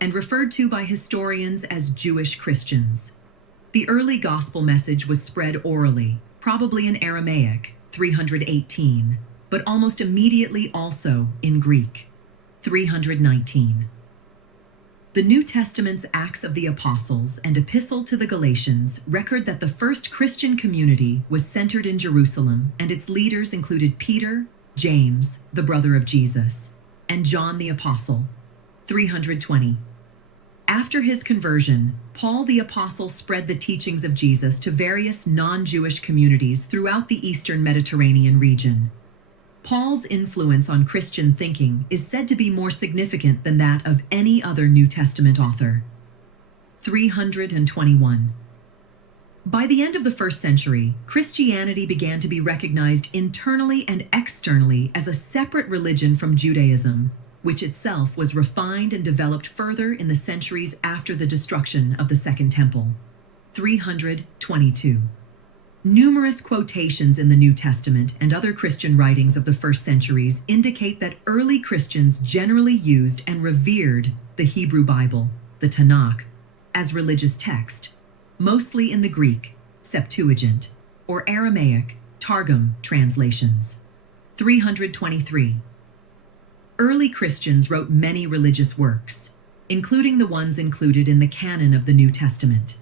and referred to by historians as Jewish Christians. The early gospel message was spread orally, probably in Aramaic, 318, but almost immediately also in Greek, 319. The New Testament's Acts of the Apostles and Epistle to the Galatians record that the first Christian community was centered in Jerusalem, and its leaders included Peter, James, the brother of Jesus, and John the Apostle, 320. After his conversion, Paul the Apostle spread the teachings of Jesus to various non-Jewish communities throughout the Eastern Mediterranean region. Paul's influence on Christian thinking is said to be more significant than that of any other New Testament author. 321. By the end of the first century, Christianity began to be recognized internally and externally as a separate religion from Judaism, which itself was refined and developed further in the centuries after the destruction of the Second Temple. 322. Numerous quotations in the New Testament and other Christian writings of the first centuries indicate that early Christians generally used and revered the Hebrew Bible, the Tanakh, as religious text, mostly in the Greek, Septuagint, or Aramaic, Targum translations. 323. Early Christians wrote many religious works, including the ones included in the canon of the New Testament.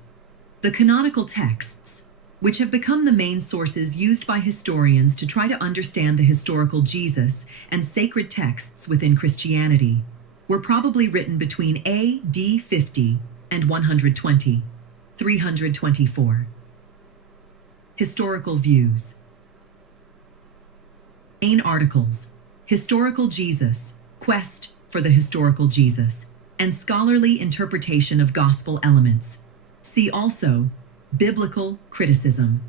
The canonical texts, which have become the main sources used by historians to try to understand the historical Jesus and sacred texts within Christianity, were probably written between AD 50 and 120, 324. Historical views. Main articles: Historical Jesus, Quest for the Historical Jesus, and Scholarly Interpretation of Gospel Elements. See also Biblical Criticism.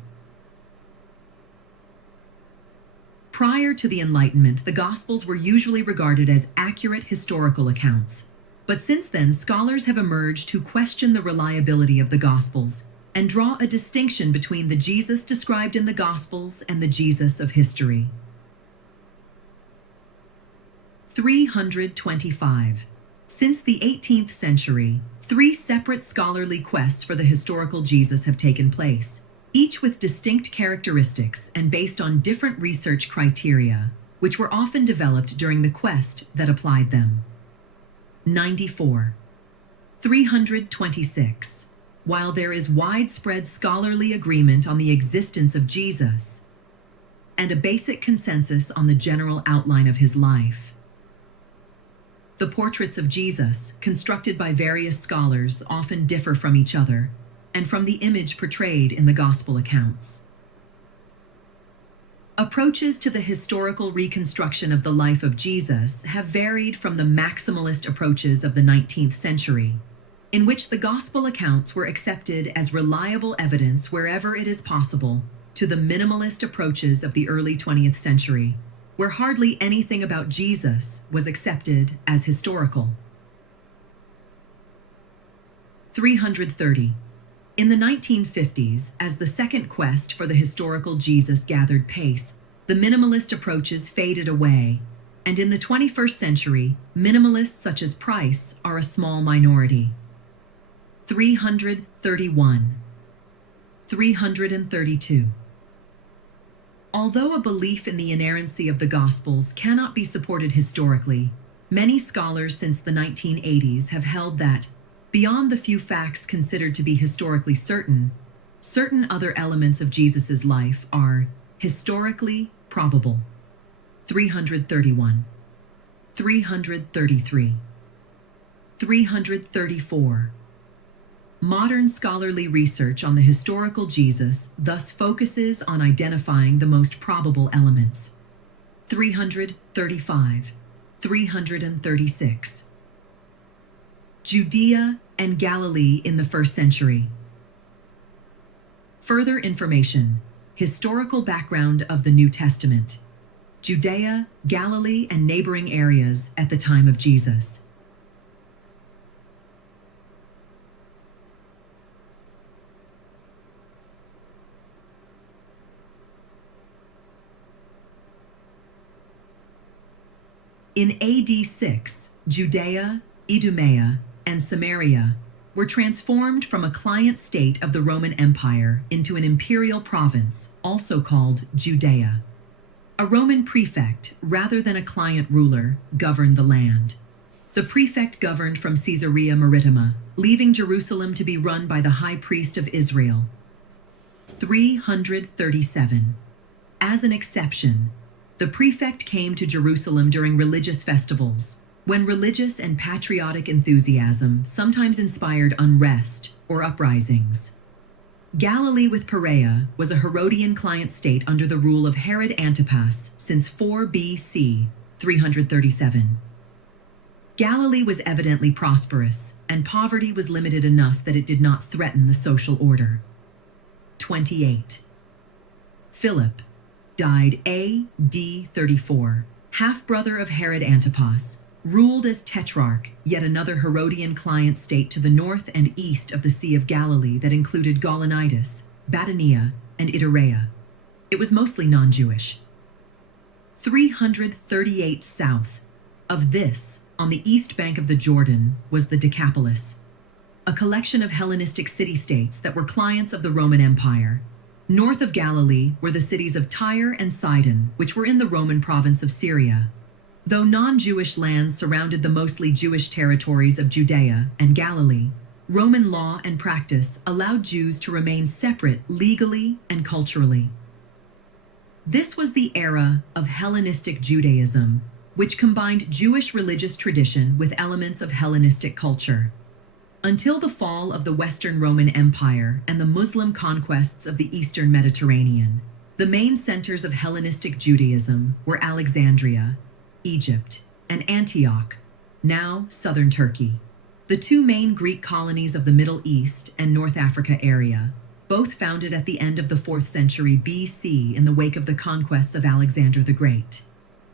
Prior to the Enlightenment, the Gospels were usually regarded as accurate historical accounts. But since then, scholars have emerged who question the reliability of the Gospels and draw a distinction between the Jesus described in the Gospels and the Jesus of history. 325. Since the 18th century, 3 separate scholarly quests for the historical Jesus have taken place, each with distinct characteristics and based on different research criteria, which were often developed during the quest that applied them. 94. 326. While there is widespread scholarly agreement on the existence of Jesus and a basic consensus on the general outline of his life, the portraits of Jesus, constructed by various scholars, often differ from each other and from the image portrayed in the gospel accounts. Approaches to the historical reconstruction of the life of Jesus have varied from the maximalist approaches of the 19th century, in which the gospel accounts were accepted as reliable evidence wherever it is possible, to the minimalist approaches of the early 20th century, where hardly anything about Jesus was accepted as historical. 330. In the 1950s, as the second quest for the historical Jesus gathered pace, the minimalist approaches faded away, and in the 21st century, minimalists such as Price are a small minority. 331. 332. Although a belief in the inerrancy of the Gospels cannot be supported historically, many scholars since the 1980s have held that, beyond the few facts considered to be historically certain, certain other elements of Jesus' life are historically probable. 331. 333. 334. Modern scholarly research on the historical Jesus thus focuses on identifying the most probable elements. 335, 336. Judea and Galilee in the first century. Further information: historical background of the New Testament. Judea, Galilee, and neighboring areas at the time of Jesus. In AD 6, Judea, Idumea, and Samaria were transformed from a client state of the Roman Empire into an imperial province, also called Judea. A Roman prefect, rather than a client ruler, governed the land. The prefect governed from Caesarea Maritima, leaving Jerusalem to be run by the high priest of Israel. 337. As an exception, the prefect came to Jerusalem during religious festivals, when religious and patriotic enthusiasm sometimes inspired unrest or uprisings. Galilee with Perea was a Herodian client state under the rule of Herod Antipas since 4 BC 337. Galilee was evidently prosperous, and poverty was limited enough that it did not threaten the social order. 28. Philip died AD 34, half-brother of Herod Antipas, ruled as tetrarch, yet another Herodian client state to the north and east of the Sea of Galilee that included Gaulonitis, Batanea, and Iturea. It was mostly non-Jewish. 338 south of this, on the east bank of the Jordan, was the Decapolis, a collection of Hellenistic city-states that were clients of the Roman Empire. North of Galilee were the cities of Tyre and Sidon, which were in the Roman province of Syria. Though non-Jewish lands surrounded the mostly Jewish territories of Judea and Galilee, Roman law and practice allowed Jews to remain separate legally and culturally. This was the era of Hellenistic Judaism, which combined Jewish religious tradition with elements of Hellenistic culture. Until the fall of the Western Roman Empire and the Muslim conquests of the Eastern Mediterranean, the main centers of Hellenistic Judaism were Alexandria, Egypt, and Antioch, now southern Turkey. The two main Greek colonies of the Middle East and North Africa area, both founded at the end of the 4th century BC in the wake of the conquests of Alexander the Great.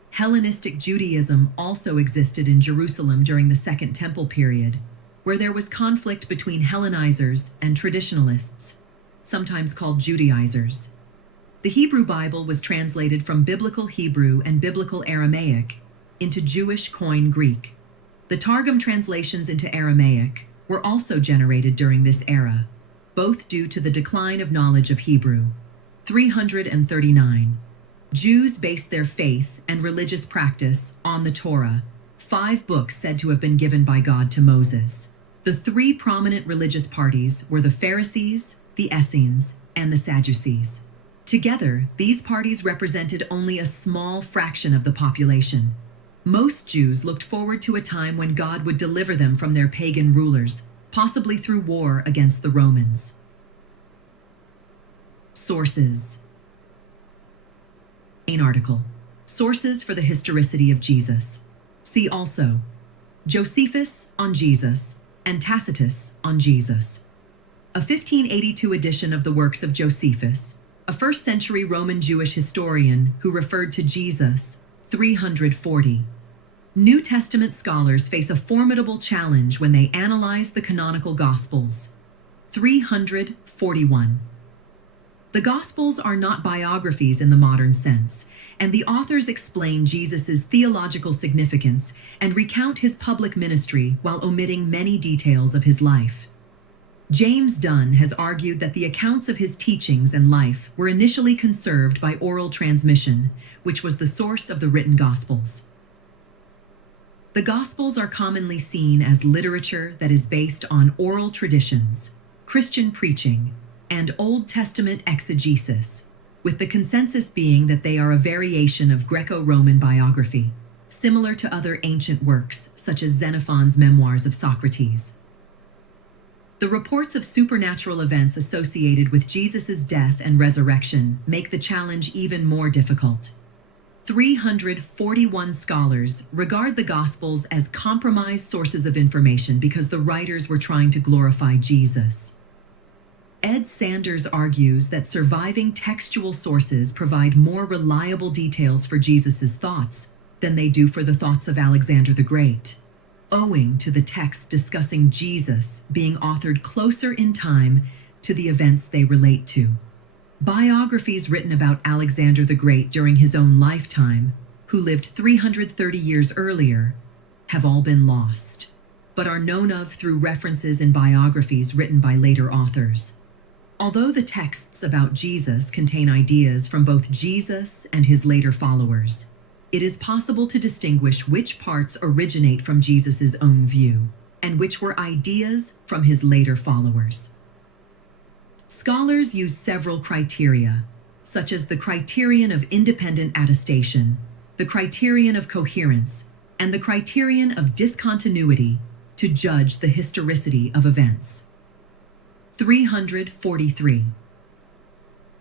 Hellenistic Judaism also existed in Jerusalem during the Second Temple period, where there was conflict between Hellenizers and traditionalists, sometimes called Judaizers. The Hebrew Bible was translated from Biblical Hebrew and Biblical Aramaic into Jewish Koine Greek. The Targum translations into Aramaic were also generated during this era, both due to the decline of knowledge of Hebrew. 339. Jews based their faith and religious practice on the Torah, 5 books said to have been given by God to Moses. The 3 prominent religious parties were the Pharisees, the Essenes, and the Sadducees. Together, these parties represented only a small fraction of the population. Most Jews looked forward to a time when God would deliver them from their pagan rulers, possibly through war against the Romans. Sources. Main article. Sources for the historicity of Jesus. See also Josephus on Jesus and Tacitus on Jesus. A 1582 edition of the works of Josephus, a 1st century Roman Jewish historian who referred to Jesus, 340. New Testament scholars face a formidable challenge when they analyze the canonical Gospels. 341. The Gospels are not biographies in the modern sense, and the authors explain Jesus' theological significance and recount his public ministry while omitting many details of his life. James Dunn has argued that the accounts of his teachings and life were initially conserved by oral transmission, which was the source of the written Gospels. The Gospels are commonly seen as literature that is based on oral traditions, Christian preaching, and Old Testament exegesis, with the consensus being that they are a variation of Greco-Roman biography, similar to other ancient works such as Xenophon's Memoirs of Socrates. The reports of supernatural events associated with Jesus' death and resurrection make the challenge even more difficult. 341 scholars regard the Gospels as compromised sources of information because the writers were trying to glorify Jesus. Ed Sanders argues that surviving textual sources provide more reliable details for Jesus' thoughts than they do for the thoughts of Alexander the Great, owing to the texts discussing Jesus being authored closer in time to the events they relate to. Biographies written about Alexander the Great during his own lifetime, who lived 330 years earlier, have all been lost. but are known of through references in biographies written by later authors. Although the texts about Jesus contain ideas from both Jesus and his later followers, it is possible to distinguish which parts originate from Jesus' own view and which were ideas from his later followers. Scholars use several criteria, such as the criterion of independent attestation, the criterion of coherence, and the criterion of discontinuity, to judge the historicity of events. 343.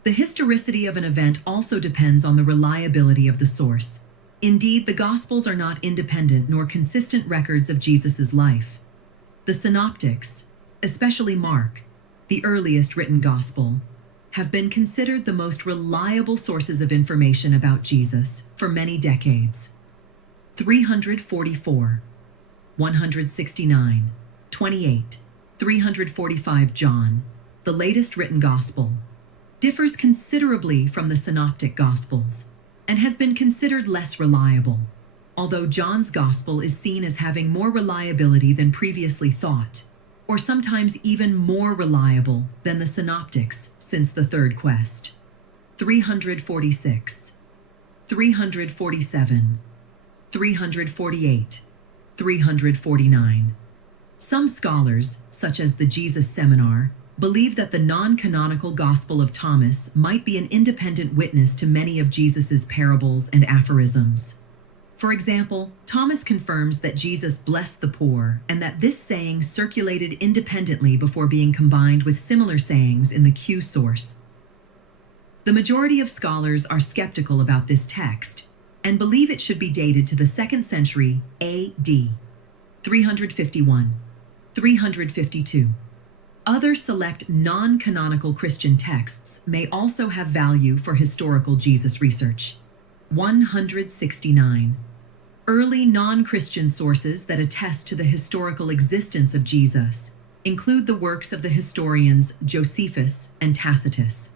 The historicity of an event also depends on the reliability of the source. Indeed, the Gospels are not independent nor consistent records of Jesus' life. The Synoptics, especially Mark, the earliest written Gospel, have been considered the most reliable sources of information about Jesus for many decades. 344, 169, 28, 345 John, the latest written Gospel, differs considerably from the Synoptic Gospels and has been considered less reliable, although John's Gospel is seen as having more reliability than previously thought, or sometimes even more reliable than the Synoptics since the Third Quest. 346, 347, 348, 349. Some scholars, such as the Jesus Seminar, believe that the non-canonical Gospel of Thomas might be an independent witness to many of Jesus' parables and aphorisms. For example, Thomas confirms that Jesus blessed the poor and that this saying circulated independently before being combined with similar sayings in the Q source. The majority of scholars are skeptical about this text and believe it should be dated to the 2nd century AD, 351, 352. Other select non-canonical Christian texts may also have value for historical Jesus research. 169. Early non-Christian sources that attest to the historical existence of Jesus include the works of the historians Josephus and Tacitus.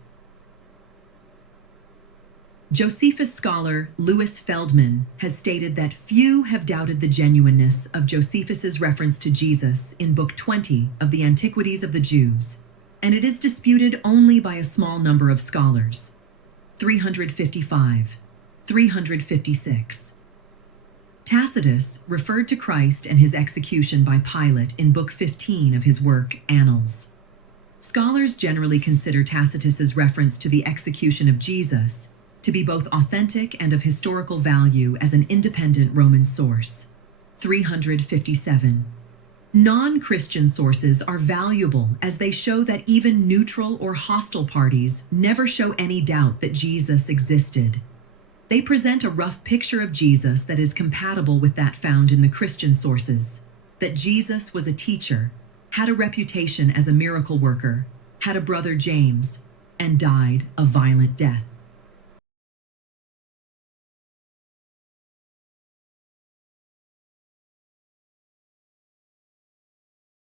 Josephus scholar Louis Feldman has stated that few have doubted the genuineness of Josephus's reference to Jesus in Book 20 of the Antiquities of the Jews, and it is disputed only by a small number of scholars. 355, 356. Tacitus referred to Christ and his execution by Pilate in Book 15 of his work Annals. Scholars generally consider Tacitus's reference to the execution of Jesus to be both authentic and of historical value as an independent Roman source. 357. Non-Christian sources are valuable as they show that even neutral or hostile parties never show any doubt that Jesus existed. They present a rough picture of Jesus that is compatible with that found in the Christian sources, that Jesus was a teacher, had a reputation as a miracle worker, had a brother James, and died a violent death.